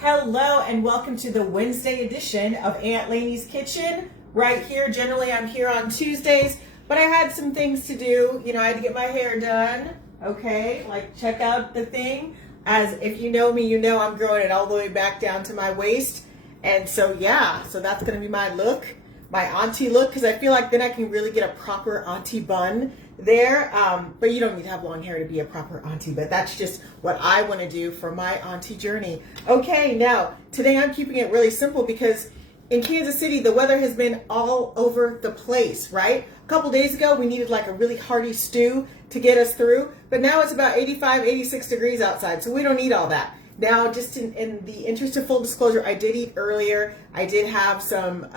Hello and welcome to the Wednesday edition of Aunt Lainey's Kitchen. Right here, generally I'm here on Tuesdays, but I had some things to do. You know, I had to get my hair done, okay? Like check out the thing. As if you know me, you know I'm growing it all the way back down to my waist. And so yeah, so that's gonna be my look, my auntie look, because I feel like then I can really get a proper auntie bun there. But you don't need to have long hair to be a proper auntie, but that's just what I want to do for my auntie journey. Okay, now today I'm keeping it really simple because in Kansas City the weather has been all over the place, right? A couple days ago we needed like a really hearty stew to get us through, but now it's about 85, 86 degrees outside, so we don't need all that. Now, just in the interest of full disclosure, I did eat earlier. I did have some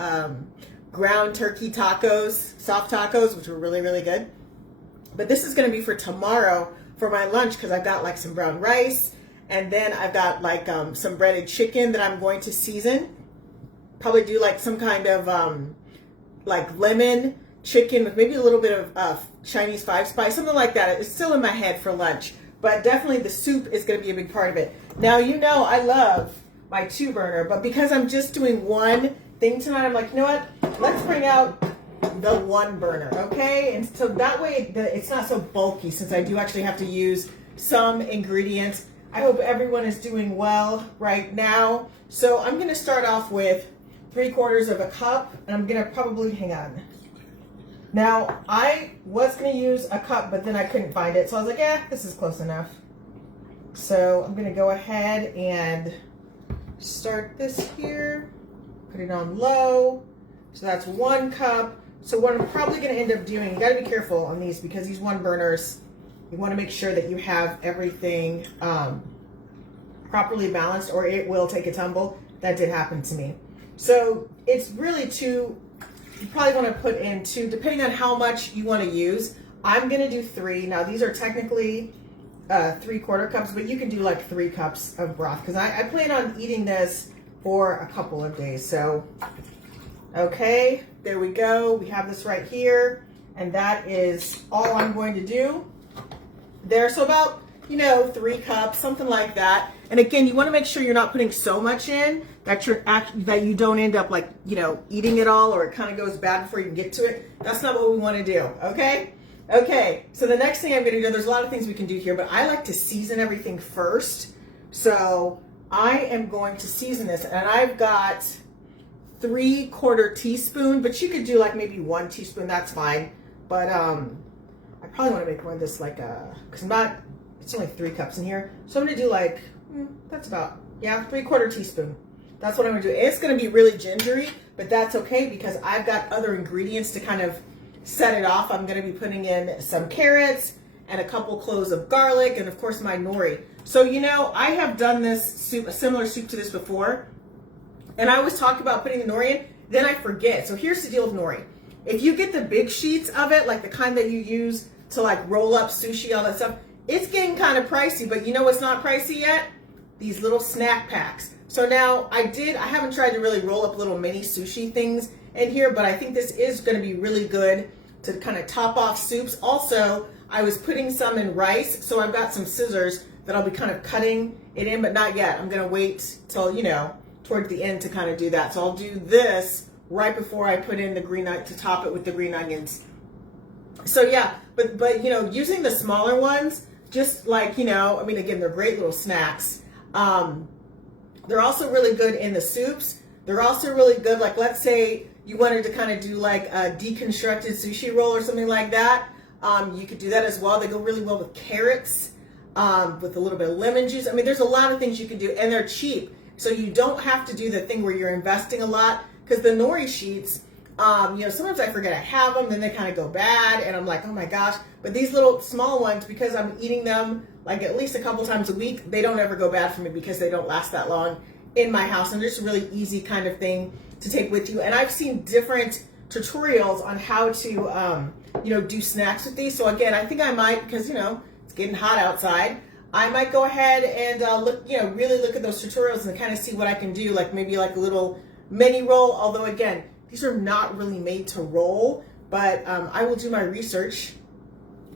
ground turkey tacos, soft tacos, which were really, really good. But this is going to be for tomorrow for my lunch because I've got like some brown rice and then I've got like some breaded chicken that I'm going to season. Probably do like some kind of like lemon chicken with maybe a little bit of Chinese five spice, something like that. It's still in my head for lunch, but definitely the soup is going to be a big part of it. Now, you know I love my 2-burner, but because I'm just doing one thing tonight, I'm like, you know what? Let's bring out the 1-burner, okay? And so that way it's not so bulky since I do actually have to use some ingredients. I hope everyone is doing well right now. So I'm gonna start off with 3/4 of a cup and I'm gonna probably, hang on. Now I was gonna use a cup, but then I couldn't find it. So I was like, yeah, this is close enough. So I'm gonna go ahead and start this here, put it on low. So that's 1 cup. So what I'm probably going to end up doing, you got to be careful on these because these 1-burners, you want to make sure that you have everything properly balanced or it will take a tumble. That did happen to me. So it's really you probably want to put in 2, depending on how much you want to use. I'm going to do 3. Now these are technically 3/4 cups, but you can do like 3 cups of broth because I plan on eating this for a couple of days. So okay, there we go. We have this right here, and that is all I'm going to do there. So about, 3 cups, something like that. And again, you want to make sure you're not putting so much in that that you don't end up like, eating it all or it kind of goes bad before you get to it. That's not what we want to do, okay? Okay, so the next thing I'm going to do, there's a lot of things we can do here, but I like to season everything first. So I am going to season this, and I've got 3/4 teaspoon, but you could do like maybe 1 teaspoon, that's fine. But I probably want to make more of this like because it's only 3 cups in here. So I'm gonna do like, that's about, 3/4 teaspoon. That's what I'm gonna do. It's gonna be really gingery, but that's okay because I've got other ingredients to kind of set it off. I'm gonna be putting in some carrots and a couple cloves of garlic and of course my nori. So I have done this soup, a similar soup to this before. And I always talk about putting the nori in, then I forget. So here's the deal with nori. If you get the big sheets of it, like the kind that you use to like roll up sushi, all that stuff, it's getting kind of pricey, but you know what's not pricey yet? These little snack packs. So now I haven't tried to really roll up little mini sushi things in here, but I think this is gonna be really good to kind of top off soups. Also, I was putting some in rice, so I've got some scissors that I'll be kind of cutting it in, but not yet. I'm gonna wait till, towards the end to kind of do that. So I'll do this right before I put in the green onion to top it with the green onions. So yeah, but using the smaller ones, just like, again, they're great little snacks. They're also really good in the soups. They're also really good, like let's say you wanted to kind of do like a deconstructed sushi roll or something like that. You could do that as well. They go really well with carrots, with a little bit of lemon juice. There's a lot of things you can do, and they're cheap. So you don't have to do the thing where you're investing a lot, because the nori sheets, sometimes I forget I have them, then they kind of go bad, and I'm like, oh my gosh. But these little small ones, because I'm eating them like at least a couple times a week, they don't ever go bad for me because they don't last that long in my house. And they're just a really easy kind of thing to take with you. And I've seen different tutorials on how to, do snacks with these. So again, I think I might, because, it's getting hot outside, I might go ahead and really look at those tutorials and kind of see what I can do, like maybe like a little mini roll. Although again, these are not really made to roll, but I will do my research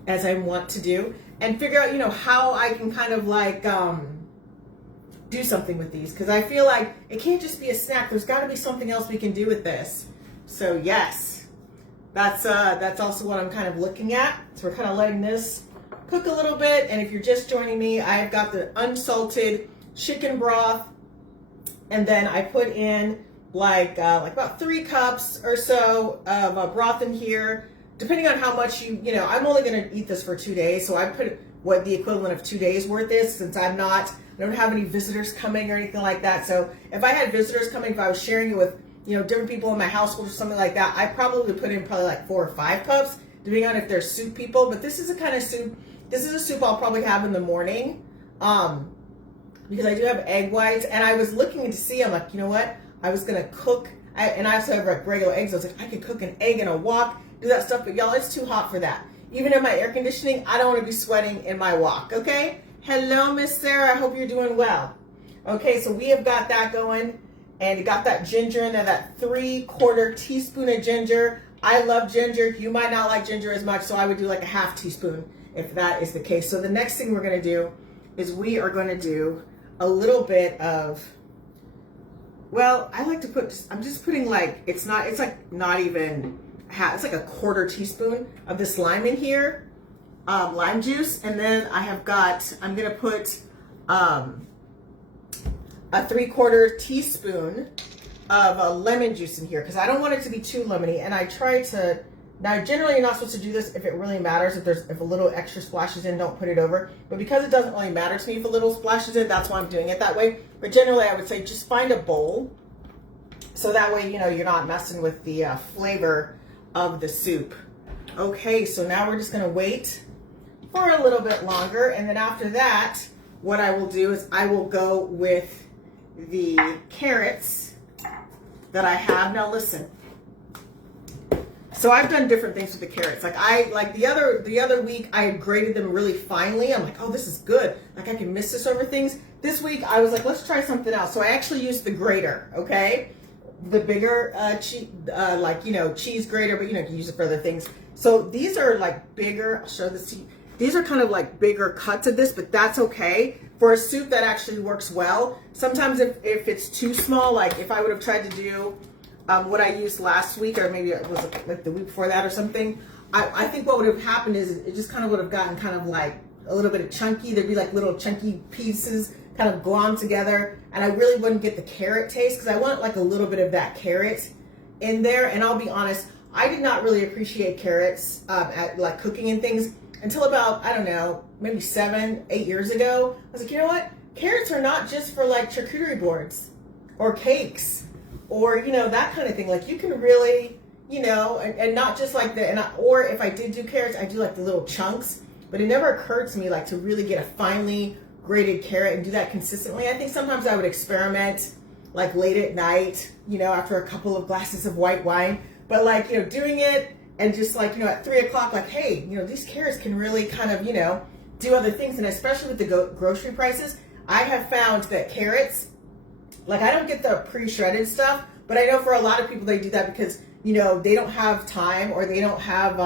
as I want to do and figure out, how I can kind of like do do something with these, because I feel like it can't just be a snack. There's got to be something else we can do with this. So yes, that's also what I'm kind of looking at. So we're kind of letting this cook a little bit. And if you're just joining me, I've got the unsalted chicken broth, and then I put in like about 3 cups or so of broth in here, depending on how much you know. I'm only going to eat this for 2 days, so I put what the equivalent of 2 days worth is, since I don't have any visitors coming or anything like that. So if I had visitors coming, if I was sharing it with, you know, different people in my household or something like that, I probably would put in probably like 4 or 5 cups, depending on if they're soup people. But this is a kind of soup. This is a soup I'll probably have in the morning, because I do have egg whites. And I was looking to see, I'm like, you know what? I was gonna cook, and I also have like regular eggs. I was like, I could cook an egg in a wok, do that stuff. But y'all, it's too hot for that. Even in my air conditioning, I don't want to be sweating in my wok. Okay. Hello, Miss Sarah. I hope you're doing well. Okay, so we have got that going, and you got that ginger in there, that 3/4 teaspoon of ginger. I love ginger. You might not like ginger as much, so I would do like a 1/2 teaspoon if that is the case. So the next thing we're going to do is we are going to do a little bit of, well, I like to put, I'm just putting like, it's like not even half, it's like a 1/4 teaspoon of this lime in here. Lime juice, and then I'm gonna put a 3/4 teaspoon of lemon juice in here, because I don't want it to be too lemony. And I try to, now generally you're not supposed to do this if it really matters. If a little extra splashes in, don't put it over. But because it doesn't really matter to me if a little splashes in, that's why I'm doing it that way. But generally I would say just find a bowl, so that way, you know, you're not messing with the flavor of the soup. Okay, so now we're just gonna wait for a little bit longer, and then after that, what I will do is I will go with the carrots that I have. Now listen, so I've done different things with the carrots. Like the other week I had grated them really finely. I'm like, oh, this is good. Like I can mix this over things. This week I was like, let's try something else. So I actually used the grater, okay? The bigger like, you know, cheese grater, but you know, you can use it for other things. So these are like bigger. I'll show this to you. These are kind of like bigger cuts of this, but that's okay. For a soup, that actually works well. Sometimes if it's too small, like if I would have tried to do what I used last week, or maybe it was like the week before that or something, I think what would have happened is it just kind of would have gotten kind of like a little bit of chunky. There'd be like little chunky pieces kind of glommed together, and I really wouldn't get the carrot taste, because I want like a little bit of that carrot in there. And I'll be honest, I did not really appreciate carrots at like cooking and things until about, I don't know, maybe 7-8 years ago. I was like, you know what? Carrots are not just for like charcuterie boards or cakes or, you know, that kind of thing. Like you can really, you know, and not just like or if I did do carrots, I do like the little chunks, but it never occurred to me like to really get a finely grated carrot and do that consistently. I think sometimes I would experiment like late at night, you know, after a couple of glasses of white wine, but like, you know, doing it and just like, you know, at 3 o'clock, like, hey, you know, these carrots can really kind of, you know, do other things. And especially with the grocery prices, I have found that carrots, like I don't get the pre-shredded stuff, but I know for a lot of people they do that because, you know, they don't have time, or they don't have,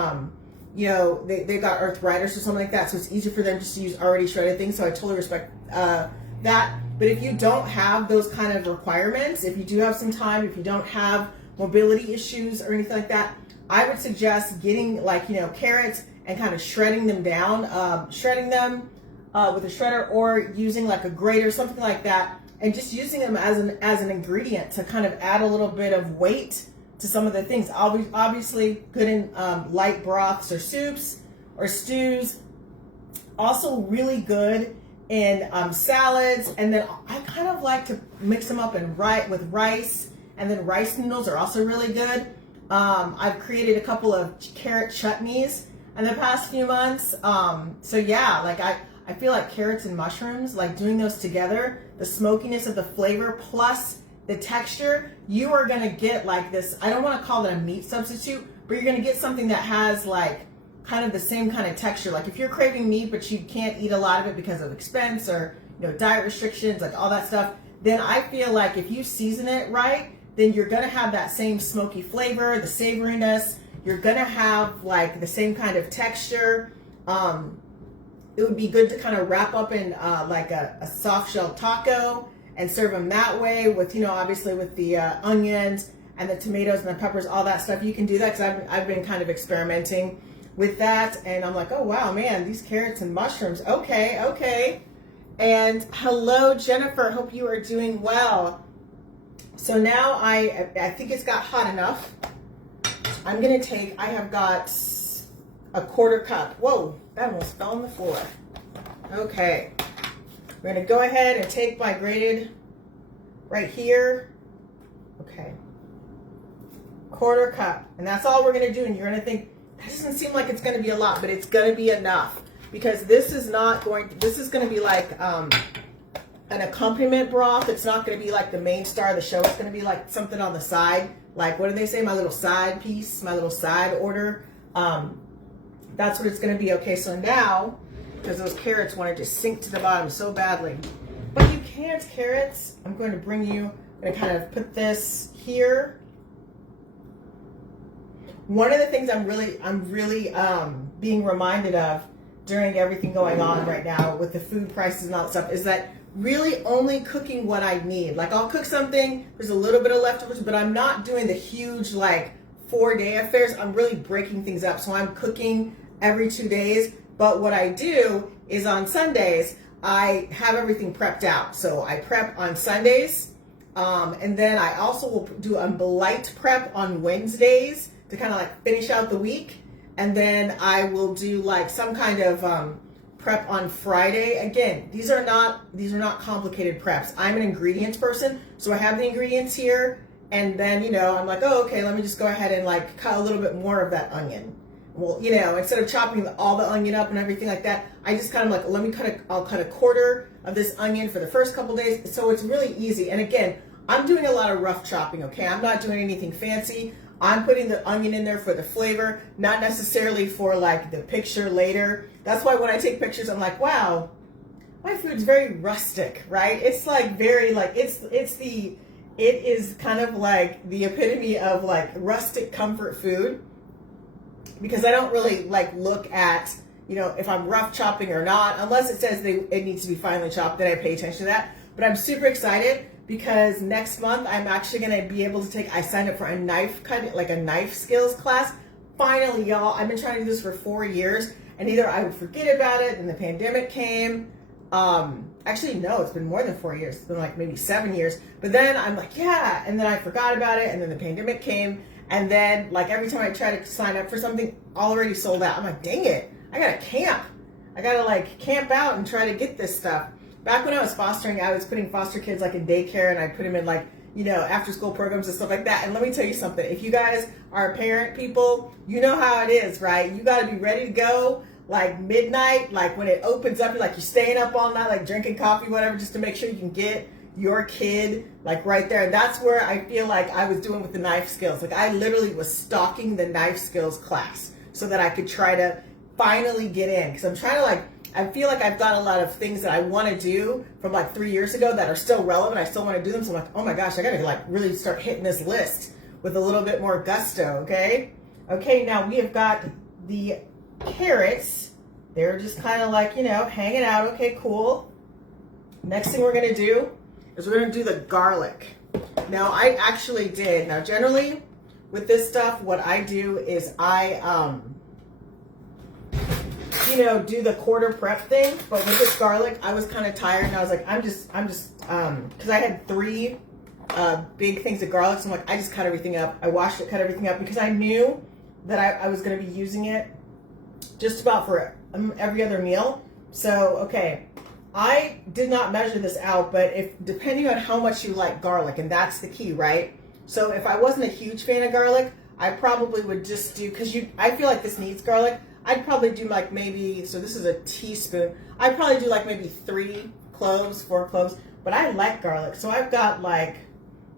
you know, they got arthritis or something like that. So it's easier for them just to use already shredded things. So I totally respect that. But if you don't have those kind of requirements, if you do have some time, if you don't have mobility issues or anything like that, I would suggest getting like, you know, carrots and kind of shredding them down, shredding them with a shredder, or using like a grater, something like that, and just using them as an ingredient to kind of add a little bit of weight to some of the things. Obviously good in light broths or soups or stews. Also really good in salads. And then I kind of like to mix them up with rice, and then rice noodles are also really good. I've created a couple of carrot chutneys in the past few months. So yeah, like I feel like carrots and mushrooms, like doing those together, the smokiness of the flavor plus the texture, you are gonna get like this, I don't wanna call it a meat substitute, but you're gonna get something that has like kind of the same kind of texture. Like if you're craving meat, but you can't eat a lot of it because of expense or, you know, diet restrictions, like all that stuff, then I feel like if you season it right, then you're gonna have that same smoky flavor, the savoriness. You're gonna have like the same kind of texture. It would be good to kind of wrap up in like a soft shell taco, and serve them that way with, you know, obviously with the onions and the tomatoes and the peppers, all that stuff. You can do that because I've been kind of experimenting with that. And I'm like, oh, wow, man, these carrots and mushrooms. Okay, okay. And hello, Jennifer. Hope you are doing well. So now I think it's got hot enough. I'm going to take, I have got a 1/4 cup. Whoa, that almost fell on the floor. Okay. We're going to go ahead and take my grated right here. Okay. 1/4 cup. And that's all we're going to do. And you're going to think, that doesn't seem like it's going to be a lot, but it's going to be enough. Because this is not going to, this is going to be like an accompaniment broth. It's not going to be like the main star of the show. It's going to be like something on the side. Like, what do they say? My little side piece, my little side order. That's what it's going to be. Okay, so now, because those carrots wanted to sink to the bottom so badly. But you can't, carrots. I'm going to bring you, I'm going to kind of put this here. One of the things I'm really being reminded of during everything going on right now with the food prices and all that stuff is that really only cooking what I need. Like, I'll cook something, there's a little bit of leftovers, but I'm not doing the huge like 4-day affairs. I'm really breaking things up. So I'm cooking every 2 days. But what I do is on Sundays, I have everything prepped out. So I prep on Sundays. And then I also will do a light prep on Wednesdays to kind of like finish out the week. And then I will do like some kind of prep on Friday. Again, these are not complicated preps. I'm an ingredients person, so I have the ingredients here, and then, you know, I'm like, oh, okay, let me just go ahead and like cut a little bit more of that onion. Well, you know, instead of chopping all the onion up and everything like that, I just kind of like, I'll cut a 1/4 of this onion for the first couple days. So it's really easy. And again, I'm doing a lot of rough chopping, okay? I'm not doing anything fancy. I'm putting the onion in there for the flavor, not necessarily for like the picture later. That's why when I take pictures, I'm like, wow, my food's very rustic, right? It's like very like, it is kind of like the epitome of like rustic comfort food, because I don't really like look at, you know, if I'm rough chopping or not, unless it says it needs to be finely chopped, then I pay attention to that. But I'm super excited because next month I'm actually going to be able to take, I signed up for a knife cut, like a knife skills class. Finally, y'all, I've been trying to do this for 4 years, and either I would forget about it and the pandemic came. Actually, no, it's been more than 4 years. It's been like maybe 7 years. But then I'm like, yeah, and then I forgot about it, and then the pandemic came, and then like every time I try to sign up for something, already sold out. I'm like, dang it, I gotta camp. I gotta like camp out and try to get this stuff. Back when I was fostering, I was putting foster kids like in daycare, and I put them in like, you know, after school programs and stuff like that. And let me tell you something, if you guys are parent people, you know how it is, right? You got to be ready to go like midnight, like when it opens up, you're staying up all night, like drinking coffee, whatever, just to make sure you can get your kid like right there. And that's where I feel like I was doing with the knife skills. Like I literally was stalking the knife skills class so that I could try to finally get in, because I'm trying to like, I feel like I've got a lot of things that I want to do from like 3 years ago that are still relevant. I still want to do them. So I'm like, oh my gosh, I got to like really start hitting this list with a little bit more gusto. Okay. Okay. Now we have got the carrots. They're just kind of like, you know, hanging out. Okay, cool. Next thing we're going to do is we're going to do the garlic. Now I actually did. Now generally with this stuff, what I do is I, you know, do the 1/4 prep thing, but with this garlic, I was kind of tired, and I was like, I'm just, because I had 3 big things of garlic, so I'm like, I just cut everything up. I washed it, cut everything up, because I knew that I was going to be using it just about for every other meal. So, okay, I did not measure this out, but if depending on how much you like garlic, and that's the key, right? So if I wasn't a huge fan of garlic, I probably would just do, because I feel like this needs garlic, I'd probably do like maybe, so this is a teaspoon, I'd probably do like maybe 3 cloves, 4 cloves, but I like garlic. So I've got like,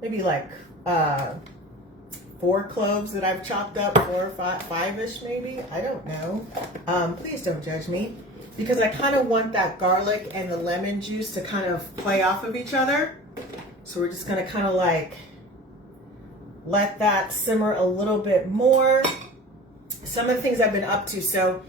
maybe like 4 cloves that I've chopped up, 4 or 5-ish maybe, I don't know. Please don't judge me, because I kind of want that garlic and the lemon juice to kind of play off of each other. So we're just gonna kind of like, let that simmer a little bit more. Some of the things I've been up to. So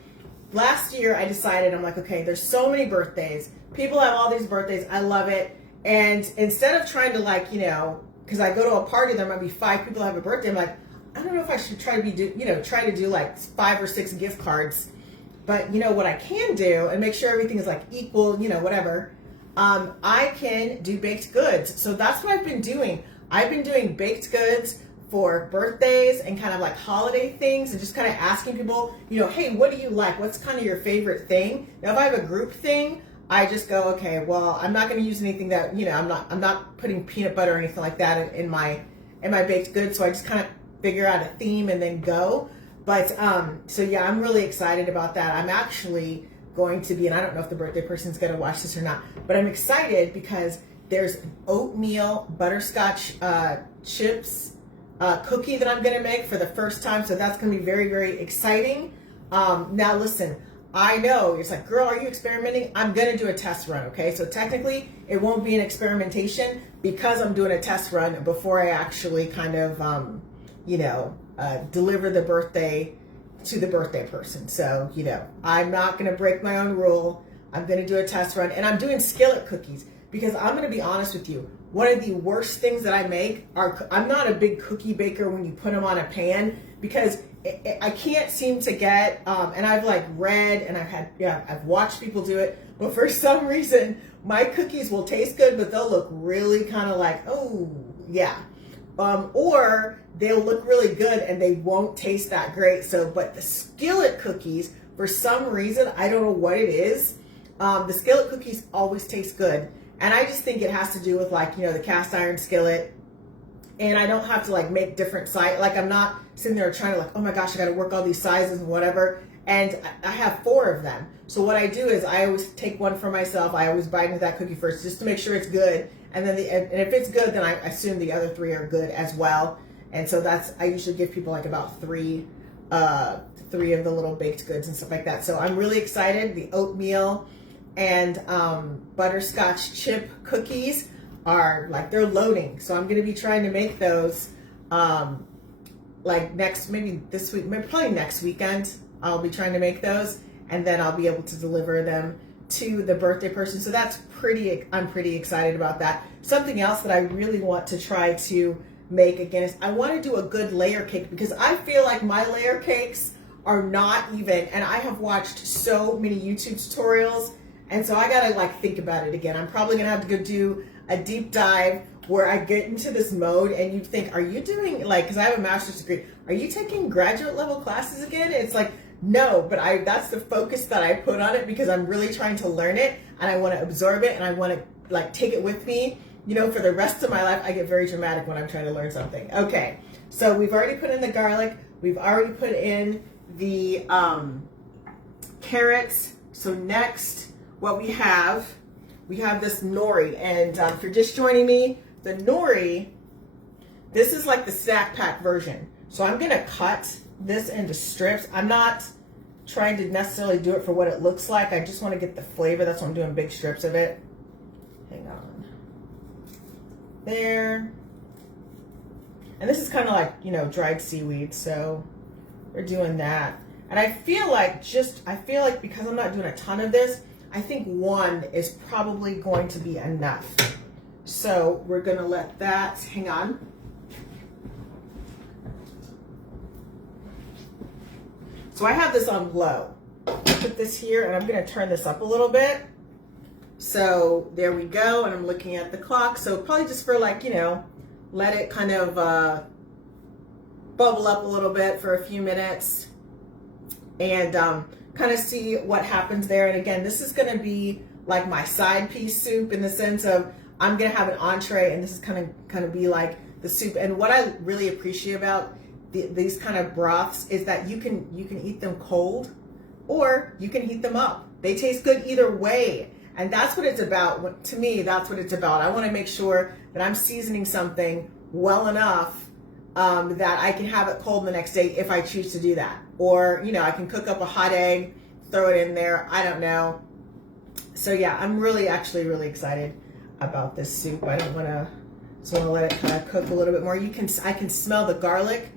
last year I decided, I'm like, okay, there's so many birthdays. People have all these birthdays. I love it. And instead of trying to like, you know, because I go to a party, there might be 5 people who have a birthday. I'm like, I don't know if I should try to do like 5 or 6 gift cards. But you know what I can do and make sure everything is like equal, you know, whatever. I can do baked goods. So that's what I've been doing. I've been doing baked goods for birthdays and kind of like holiday things, and just kind of asking people, you know, hey, what do you like? What's kind of your favorite thing? Now, if I have a group thing, I just go, okay, well, I'm not going to use anything that, you know, I'm not putting peanut butter or anything like that in my baked goods. So I just kind of figure out a theme and then go. But so yeah, I'm really excited about that. I'm actually going to be, and I don't know if the birthday person's going to watch this or not, but I'm excited because there's an oatmeal butterscotch chips cookie that I'm going to make for the first time. So that's going to be very, very exciting. Now listen, I know it's like, girl, are you experimenting? I'm going to do a test run. Okay. So technically it won't be an experimentation because I'm doing a test run before I actually kind of, deliver the birthday to the birthday person. So, you know, I'm not going to break my own rule. I'm going to do a test run, and I'm doing skillet cookies because I'm going to be honest with you. One of the worst things that I make are, I'm not a big cookie baker when you put them on a pan, because I can't seem to get, and I've like read and I've watched people do it, but for some reason my cookies will taste good, but they'll look really kind of like, oh yeah. Or they'll look really good and they won't taste that great. So, but the skillet cookies, for some reason, I don't know what it is. The skillet cookies always taste good. And I just think it has to do with like, you know, the cast iron skillet. And I don't have to like make different size. Like I'm not sitting there trying to like, oh my gosh, I got to work all these sizes and whatever. And I have 4 of them. So what I do is I always take one for myself. I always bite into that cookie first just to make sure it's good. And then and if it's good, then I assume the other 3 are good as well. And so I usually give people like about 3 of the little baked goods and stuff like that. So I'm really excited. The oatmeal and butterscotch chip cookies are like, they're loading. So I'm going to be trying to make those like maybe this week, maybe probably next weekend. I'll be trying to make those, and then I'll be able to deliver them to the birthday person. So I'm pretty excited about that. Something else that I really want to try to make again is I want to do a good layer cake, because I feel like my layer cakes are not even, and I have watched so many YouTube tutorials, and so I gotta like think about it again. I'm probably gonna have to go do a deep dive where I get into this mode, and you think, are you doing like, because I have a master's degree, are you taking graduate level classes again? It's like, no, but that's the focus that I put on it, because I'm really trying to learn it and I want to absorb it and I want to like take it with me, you know, for the rest of my life. I get very dramatic when I'm trying to learn something. Okay, so we've already put in the garlic. We've already put in the carrots. So next, what we have this nori. And if you're just joining me, the nori, this is like the snack pack version. So I'm going to cut this into strips. I'm not trying to necessarily do it for what it looks like. I just want to get the flavor. That's why I'm doing big strips of it. Hang on. There. And this is kind of like, you know, dried seaweed. So we're doing that. And I feel like because I'm not doing a ton of this, I think 1 is probably going to be enough. So we're going to let that, hang on. So I have this on low. I'll put this here, and I'm going to turn this up a little bit. So there we go, and I'm looking at the clock. So probably just for like, you know, let it kind of bubble up a little bit for a few minutes, and kind of see what happens there. And again, this is going to be like my side piece soup, in the sense of I'm going to have an entree, and this is kind of be like the soup. And what I really appreciate about these kind of broths is that you can eat them cold, or you can heat them up. They taste good either way. And that's what it's about. To me, that's what it's about. I want to make sure that I'm seasoning something well enough that I can have it cold the next day if I choose to do that. Or, you know, I can cook up a hot egg, throw it in there. I don't know. So yeah, I'm actually really excited about this soup. I don't want to, so I'm gonna let it kind of cook a little bit more. I can smell the garlic.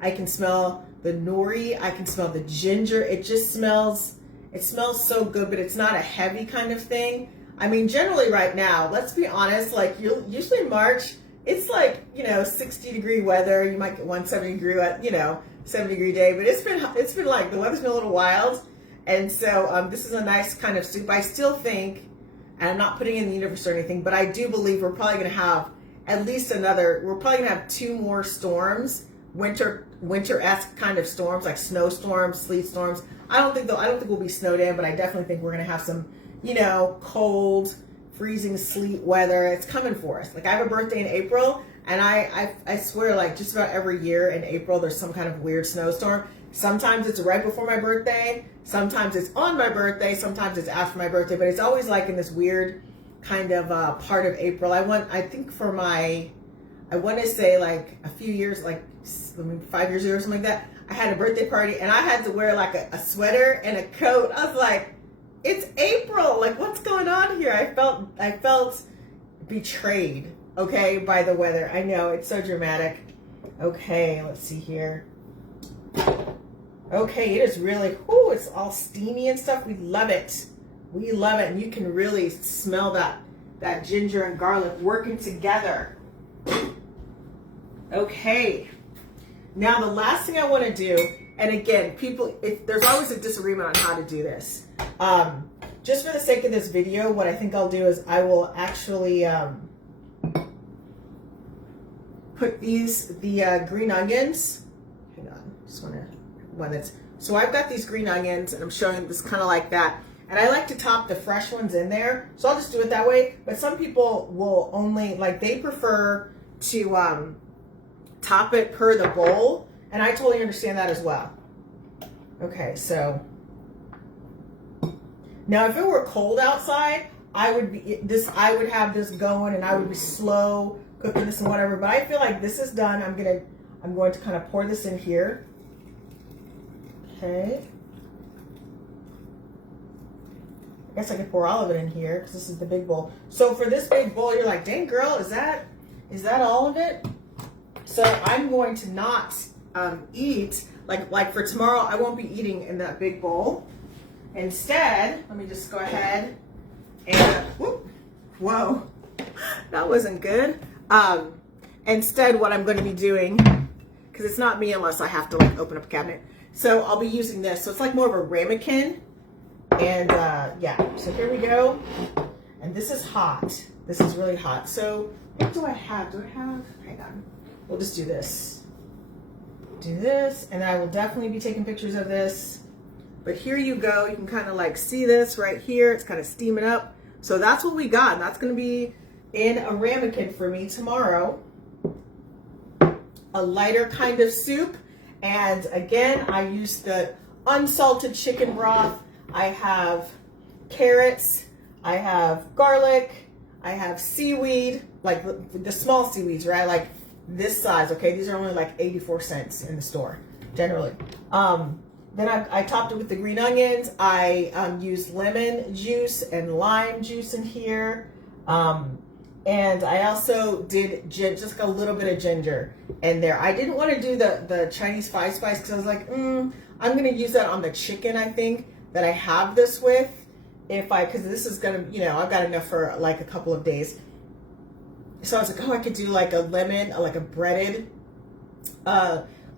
I can smell the nori. I can smell the ginger. It just smells, it smells so good, but it's not a heavy kind of thing. I mean, generally right now, let's be honest, like usually in March, it's like, 60-degree weather. You might get 170-degree, 70-degree day, but it's been like, the weather's been a little wild. And so this is a nice kind of soup. I still think, and I'm not putting it in the universe or anything, but I do believe we're probably going to have at least we're probably going to have 2 more storms, winter-esque kind of storms, like snowstorms, sleet storms. I don't think we'll be snowed in, but I definitely think we're going to have some, cold, freezing sleet weather. It's coming for us. Like, I have a birthday in April, and I swear, like, just about every year in April, there's some kind of weird snowstorm. Sometimes it's right before my birthday. Sometimes it's on my birthday. Sometimes it's after my birthday. But it's always like in this weird kind of part of April. I want to say like a few years, like 5 years ago or something like that, I had a birthday party and I had to wear like a sweater and a coat. I was like, it's April. Like, what's going on here? I felt betrayed, okay, by the weather. I know, it's so dramatic. Okay, let's see here. Okay, it is really, it's all steamy and stuff. We love it. We love it. And you can really smell that ginger and garlic working together. Okay. Now, the last thing I want to do, and again, there's always a disagreement on how to do this. Just for the sake of this video, what I think I'll do is I will actually put the green onions. Hang on, just want to so I've got these green onions, and I'm showing this kind of like that. And I like to top the fresh ones in there, so I'll just do it that way. But some people will only, like, they prefer to top it per the bowl, and I totally understand that as well. Okay, so now if it were cold outside, I would have this going, and I would be slow cooking this and whatever. But I feel like this is done. I'm going to kind of pour this in here. Okay. I guess I could pour all of it in here because this is the big bowl. So for this big bowl, you're like, dang girl, is that all of it? So I'm going to not eat, like for tomorrow, I won't be eating in that big bowl. Instead, let me just go ahead and, whoa, that wasn't good. Instead, what I'm going to be doing, because it's not me unless I have to like open up a cabinet. So I'll be using this. So it's like more of a ramekin. And yeah, so here we go. And this is hot. This is really hot. So what do I have? Hang on. We'll just do this. Do this. And I will definitely be taking pictures of this. But here you go. You can kind of like see this right here. It's kind of steaming up. So that's what we got. That's going to be in a ramekin for me tomorrow. A lighter kind of soup. And again, I use the unsalted chicken broth. I have carrots, I have garlic, I have seaweed, like the small seaweeds, right? Like this size, okay? These are only like 84 cents in the store, generally. Then I topped it with the green onions. I used lemon juice and lime juice in here. And I also did just a little bit of ginger in there. I didn't want to do the Chinese 5-spice because I was like, I'm going to use that on the chicken, I think, that I have this with. Because this is going to, I've got enough for like a couple of days. So I was like, I could do like a lemon, like a breaded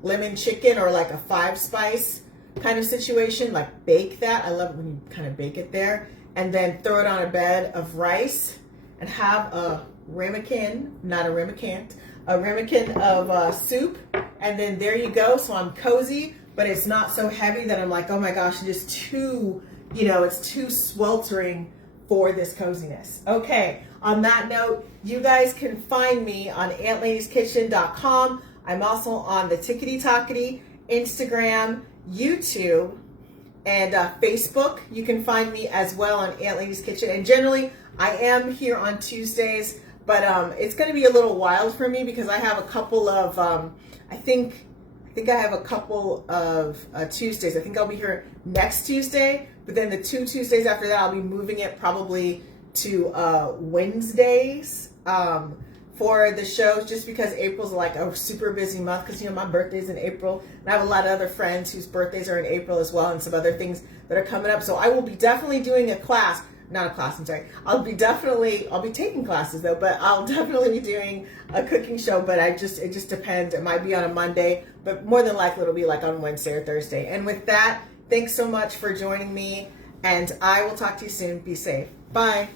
lemon chicken or like a 5-spice kind of situation. Like bake that. I love it when you kind of bake it there. And then throw it on a bed of rice. And have a ramekin, not a ramekant, a ramekin of soup. And then there you go. So I'm cozy, but it's not so heavy that I'm like, oh my gosh, it is too, it's too sweltering for this coziness. Okay, on that note, you guys can find me on AuntLady'sKitchen.com. I'm also on the Tickety Tockety, Instagram, YouTube, and Facebook. You can find me as well on Aunt Lady's Kitchen. And generally, I am here on Tuesdays, but it's going to be a little wild for me because I have a couple of, I think I have a couple of Tuesdays. I think I'll be here next Tuesday, but then the 2 Tuesdays after that, I'll be moving it probably to Wednesdays for the shows, just because April's like a super busy month because, my birthday's in April, and I have a lot of other friends whose birthdays are in April as well, and some other things that are coming up. So I will be definitely doing a class, not a class, I'm sorry. I'll be taking classes though, but I'll definitely be doing a cooking show, but it just depends. It might be on a Monday, but more than likely it'll be like on Wednesday or Thursday. And with that, thanks so much for joining me, and I will talk to you soon. Be safe. Bye.